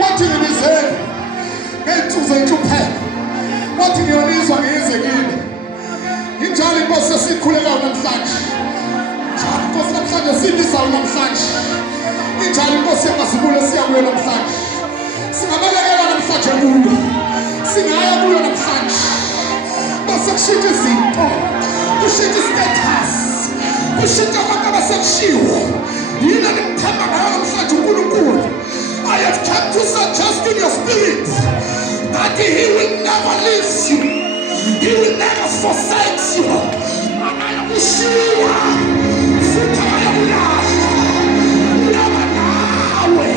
Wathi ngibizele ngey'nsuku zenhlupheko, wathi ngiyolizwa ngiyizekile. Injalo inkosi esikhulekayo namhlanje, njalo inkosi namhlanje sindisayo namhlanje, injalo inkosi yamazibulo siya kuyo namhlanje, singabalekela namhlanje kuyo, singaya kuyo namhlanje. Base kushintsha izinto, kushintsha istatus, kushintsha abantu abasekushiwo. Yina nimthemba ngayo namhlanje uNkulunkulu. I have come to suggest in your spirit that He will never leave you. He will never forsake you. Anayakushiya futhi ayakulahla. Ulaba nawe.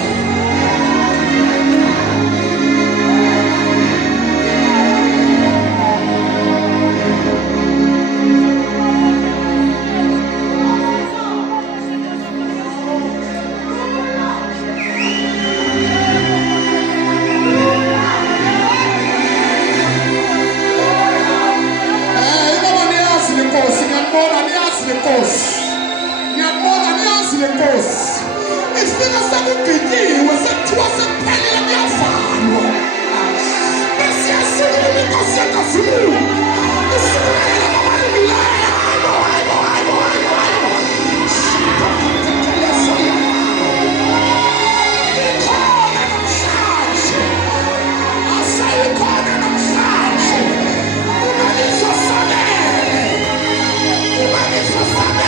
Ifika sekugqityiwe sekuthiwa sekuphelele kuyavalwa. Besiyasukela inkosi yakaZulu. Isukela babalungileyo. Ikhona namhlanje. Aseyikhona namhlanje. Ungalizwa sabele. Ungalizwa sabele.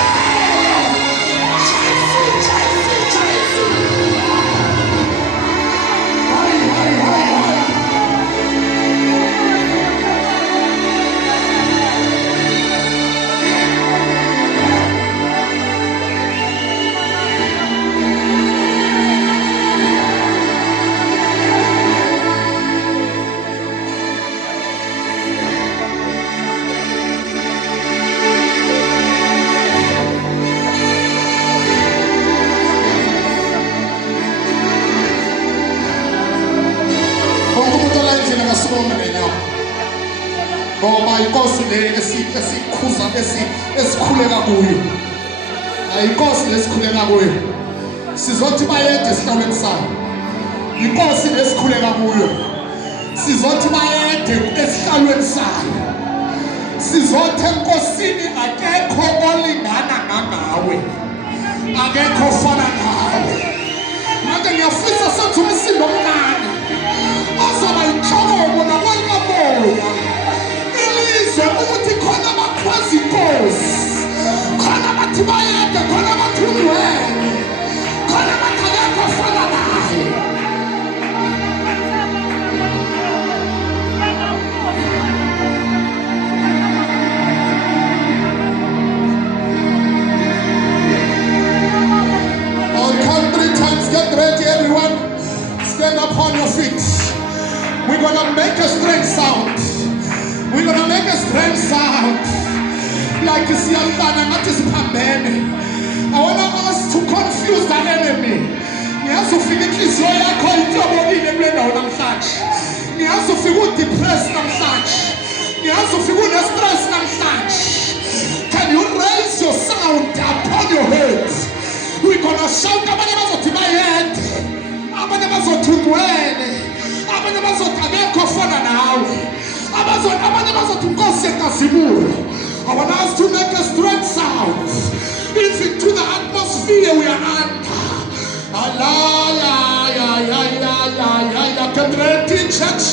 Ngoba inkosi le esikhuza esikhuleka kuyo, ayinkosi lesikhuleka kuyo sizothi bayede esihlawuleni sayo. Inkosi lesikhuleka kuyo sizothi bayede esihlawuleni sayo. Sizothi enkosini akekho olingana nangawe, akekho ofana nawe. Manje ngiyafisa senze umsindo omncane ozoba inhloko nakwelikamoya. Ilizwe ukuthi khona abakhwazi inkosi, khona abathi bayede, khona abathi ungcwele, khona abathi akekho ofana naye. I'll count 3 times. Get ready, everyone. Stand up on your feet. We're gonna make a strange sound. We're gonna make a strange sound. Like you see, not is Pambene. I wanna us to confuse the enemy. You have to figure this way. I call it trouble in the blender on such. You have to figure depressed on such. You have to figure the stress on such. Can you raise your sound upon your head? We're gonna shout about the to my head. About the to dwell. About the to follow now. I want us to make a strange sound. Even to the atmosphere we are under. The Church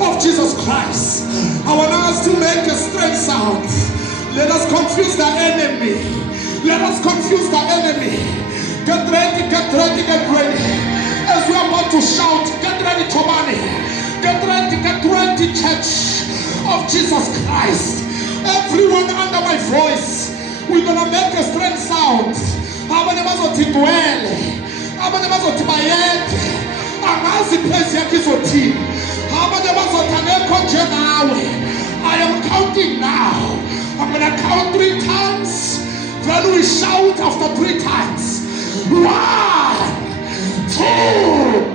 of Jesus Christ. I want us to make a strange sound. Let us confuse the enemy. Let us confuse the enemy. Get ready, get ready, get ready. As we are about to shout, get ready, Tomani. Get ready, Church of Jesus Christ. Everyone under my voice, we're gonna make a strange sound. I am counting now. I'm gonna count 3 times. Then we shout after 3 times. 1, 2,